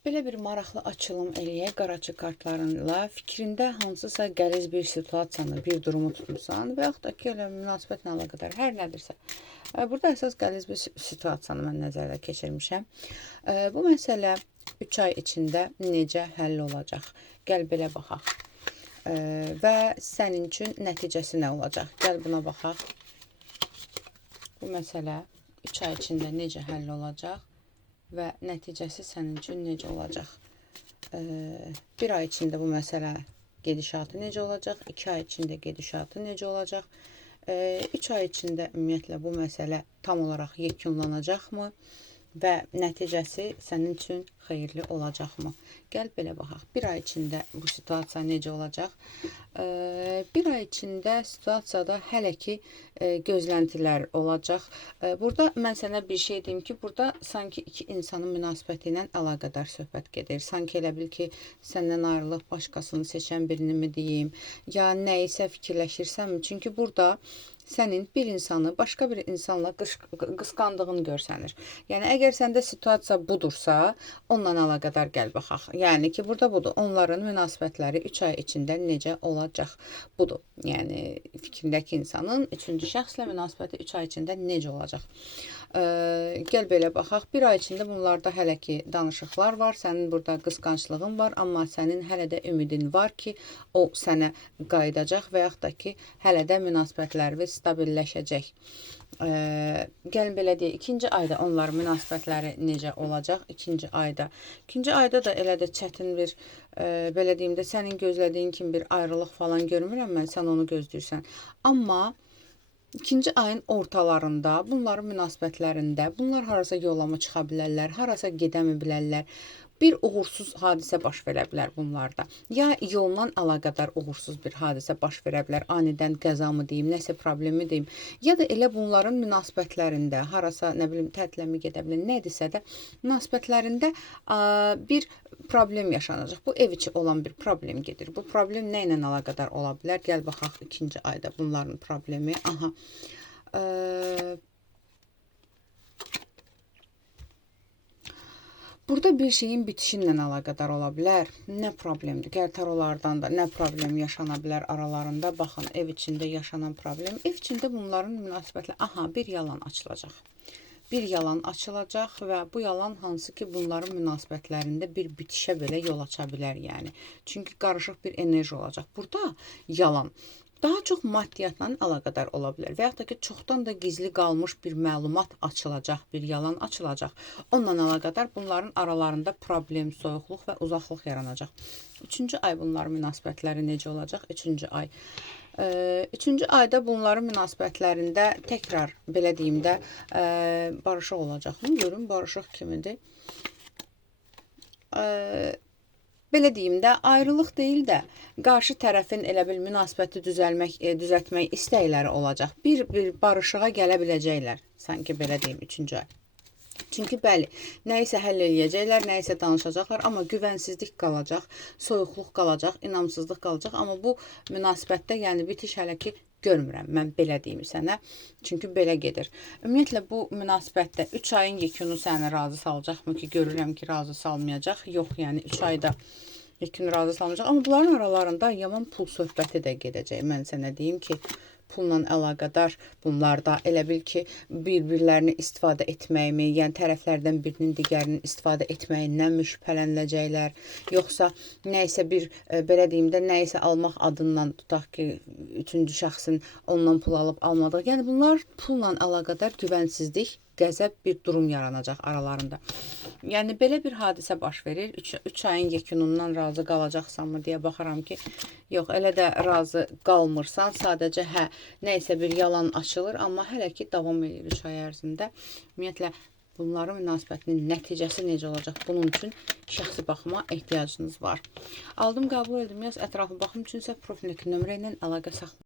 Belə bir maraqlı açılım eləyək qaraçı kartlarıyla. Fikrində hansısa qəliz bir situasiyanı, bir durumu tutmusan və yaxud da ki, elə münasibətlə əlaqədar hər nədirsə. Burada əsas qəliz bir situasiyanı mən nəzərdə keçirmişəm. Bu məsələ 3 ay içində necə həll olacaq? Gəl belə baxaq. Və sənin üçün nəticəsi nə olacaq? Gəl buna baxaq. Bu məsələ 3 ay içində necə həll olacaq? Və nəticəsi sənin üçün necə olacaq? Bir ay içində bu məsələ gedişatı necə olacaq? 2 ay içində gedişatı necə olacaq? 3 ay içində ümumiyyətlə bu məsələ tam olaraq yekunlanacaqmı? Və nəticəsi sənin üçün xeyirli olacaqmı? Gəl belə baxaq. Bir ay içində bu situasiya necə olacaq? Bir ay içində situasiyada hələ ki gözləntilər olacaq. Burada mən sənə bir şey deyim ki, burada sanki iki insanın münasibəti ilə əlaqədar söhbət gedir. Sanki elə bil ki, səndən ayrılıb başqasını seçən birini mi deyim, ya nəyisə fikirləşirsənmi? Çünki burada sənin bir insanı başqa bir insanla qısqandığın görsənir. Yəni, əgər səndə situasiya budursa, onunla əlaqədar gəl baxaq. Yəni ki, burada budur. Onların münasibətləri 3 ay içində necə olacaq? Budur. Yəni, fikrindəki insanın 3-cü şəxslə münasibəti 3 ay içində necə olacaq? Gəl belə baxaq. Bir ay içində bunlarda hələ ki danışıqlar var. Sənin burada qısqanclığın var, amma sənin hələ də ümidin var ki, o sənə qayıdacaq və yaxud da ki, hələ də münasibətləriniz stabilləşəcək. Gəlin belə deyək, ikinci ayda onların münasibətləri necə olacaq? İkinci ayda da elə də çətin bir, belə deyim də, sənin gözlədiyin kimi bir ayrılıq falan görmürəm mən, sən onu gözləyirsən. Amma İkinci ayın ortalarında, bunların münasibətlərində, bunlar harasa yola çıxa bilərlər, harasa gedəmi bilərlər. Bir uğursuz hadisə baş verə bilər bunlarda. Ya yoldan əlaqədar uğursuz bir hadisə baş verə bilər, anidən qəza mı deyim, nəsə problemi deyim. Ya da elə bunların münasibətlərində, harasa, nə bilim, tətiləmi gedə bilər, nədirsə də, münasibətlərində bir problem yaşanacaq. Bu ev içi olan bir problem gedir. Bu problem nə ilə əlaqədar ola bilər? Gəl baxaq ikinci ayda bunların problemi. Aha. Burada bir şeyin bitişinlə əlaqədar ola bilər. Nə problemdir? Gəl tarolardan da nə problem yaşana bilər aralarında? Baxın, ev içində yaşanan problem. Ev içində bunların münasibətləri, aha, bir yalan açılacaq. Bir yalan açılacaq və bu yalan hansı ki, bunların münasibətlərində bir bitişə belə yol aça bilər, yəni. Çünki qarışıq bir enerji olacaq. Burada yalan daha çox maddiyyatla əlaqədar ola bilər və yaxud da ki, çoxdan da gizli qalmış bir məlumat açılacaq, bir yalan açılacaq. Onunla əlaqədar bunların aralarında problem, soyuqluq və uzaqlıq yaranacaq. 3-cü ay bunların münasibətləri necə olacaq? 3-cü ay. 3-cü ayda bunların münasibətlərində təkrar, belə deyim də, barışıq olacaqmı? Görün, barışıq kimidir. Belə deyim də, ayrılıq deyil də, qarşı tərəfin elə bil münasibəti düzəltmək istəkləri olacaq. Bir barışığa gələ biləcəklər, sanki belə deyim, 3-cü ay. Çünki bəli, nəyisə həll eləyəcəklər, nəyisə danışacaqlar, amma güvənsizlik qalacaq, soyuqluq qalacaq, inamsızlıq qalacaq. Amma bu münasibətdə, yəni bitiş hələ ki görmürəm, mən belə deyim sənə. Çünki belə gedir. Ümumiyyətlə, bu münasibətdə 3 ayın yekunu səni razı salacaqmı ki, görürəm ki, razı salmayacaq. Yox, yəni 3 ayda yekunu razı salmayacaq. Amma bunların aralarında yaman pul söhbəti də gedəcək. Mən sənə deyim ki, pulla əlaqədar bunlarda elə bil ki, bir-birlərini istifadə etməyimi, yəni tərəflərdən birinin digərinin istifadə etməyindən şübhələniləcəklər, yoxsa nəyisə bir, belə deyim də, nəyisə almaq adından tutaq ki, 3-cü şəxsin ondan pul alıb almadığı, yəni bunlar pulla əlaqədar güvənsizlik, qəzəb bir durum yaranacaq aralarında. Yəni, belə bir hadisə baş verir. 3 ayın yekunundan razı qalacaqsanmı deyə baxaram ki, yox, elə də razı qalmırsan. Sadəcə, nəysə bir yalan açılır, amma hələ ki, davam edir 3 ay ərzində. Ümumiyyətlə, bunların münasibətinin nəticəsi necə olacaq? Bunun üçün şəxsi baxıma ehtiyacınız var. Aldım, qəbul edim. Yaz ətrafı baxım üçünsə profildəki nömrə ilə əlaqə saxlayın.